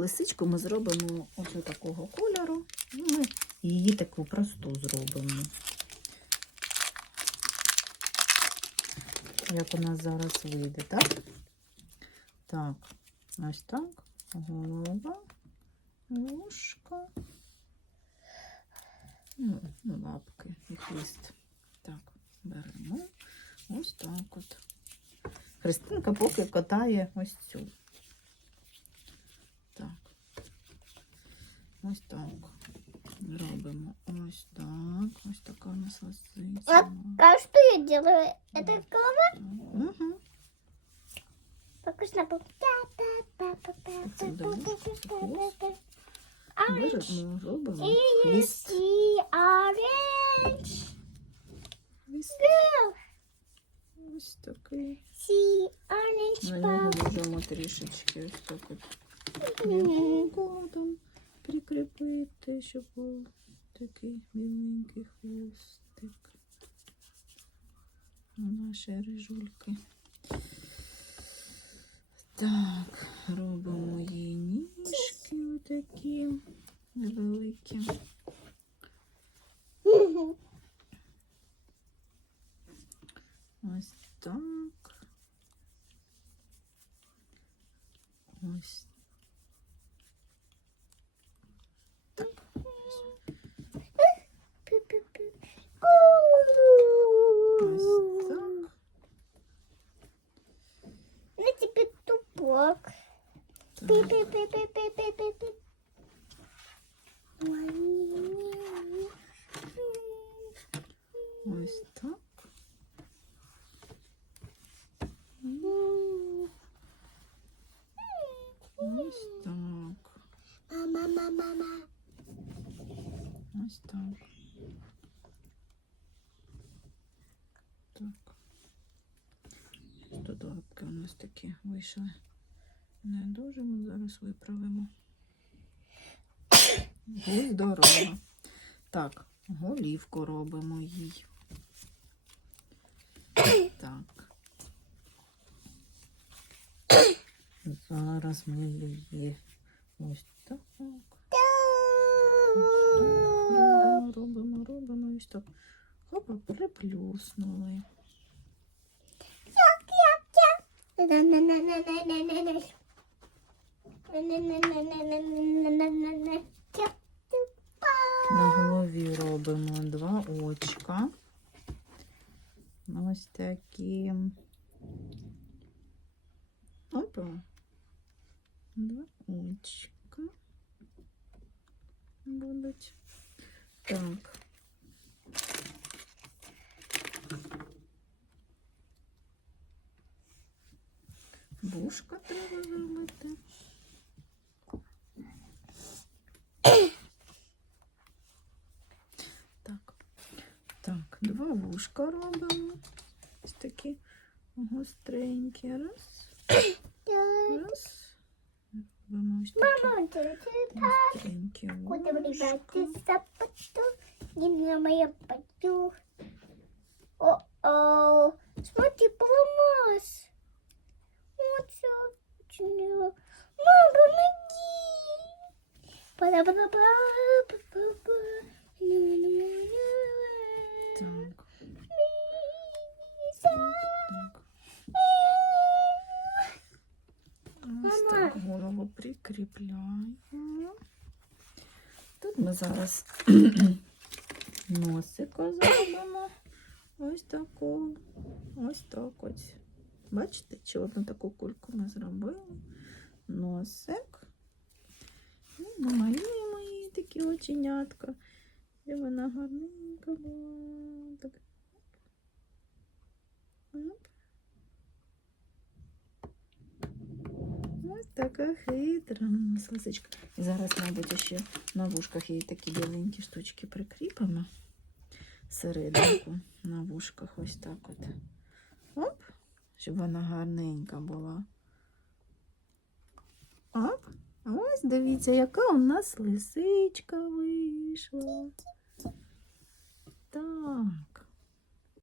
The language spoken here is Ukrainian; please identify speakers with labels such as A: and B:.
A: лисичку ми зробимо ось такого кольору. Ну, Ми її таку просту зробимо. Як у нас зараз вийде, так? Так, ось так. Голова, вушка. Ну, ну, лапки і хвіст. Так, беремо. Ось так от. Христинка поки катає ось цю. Ось так. Робимо ось так. Ось така у нас лисиця.
B: А что я делаю? Это голова?
A: Угу.
B: Покажи на бок.
A: Беремо, робимо
B: И
A: хвіст.
B: see orange.
A: Хвіст ось такий.
B: See orange
A: На нього
B: ball.
A: можемо трішечки ось так от м'якенько там Прикріпити, щоб був такий біленький хвостик. У наші рижульки. Так, робимо їй ніжки отакі невеликі. Ось так. Ось так.
B: На тебе
A: так.
B: Пи-пи-пи-пи-пи-пи-пи.
A: Ось так. Ось так.
B: Мама, мама, мама.
A: Ось так. Так. Тут лапки у нас такі вийшли. Не дуже ми зараз виправимо. Будь здорова. Так, голівку робимо їй. Так. Зараз ми її ось так. Робимо, робимо, робимо. Ось так. Хопа, приплюснули. На голові робимо два очка. Ось такі. Опа. Два очка. Будуть. Так. Вушка треба зробити. Так. Так, два вушка робимо. Ось такі гостренькі. Раз. Раз. Робимо ось такі гостренькі вушка.
B: На моя пату. О-о, смотри, поломалась.
A: Ось так голову прикріпляємо. Тут ми зараз носика зробимо. Ось таку. Ось так ось. Бачите, чи одну таку кульку ми зробили. Носик. І намалюємо їй такі оченятка. І вона гарненька була. Так. Оп. Ось така хитра лисичка. І зараз, мабуть, ще на вушках їй такі біленькі штучки прикріпимо. Серединку на вушках ось так от. Оп, щоб вона гарненька була. Оп. Ось дивіться, яка у нас лисичка вийшла. Так.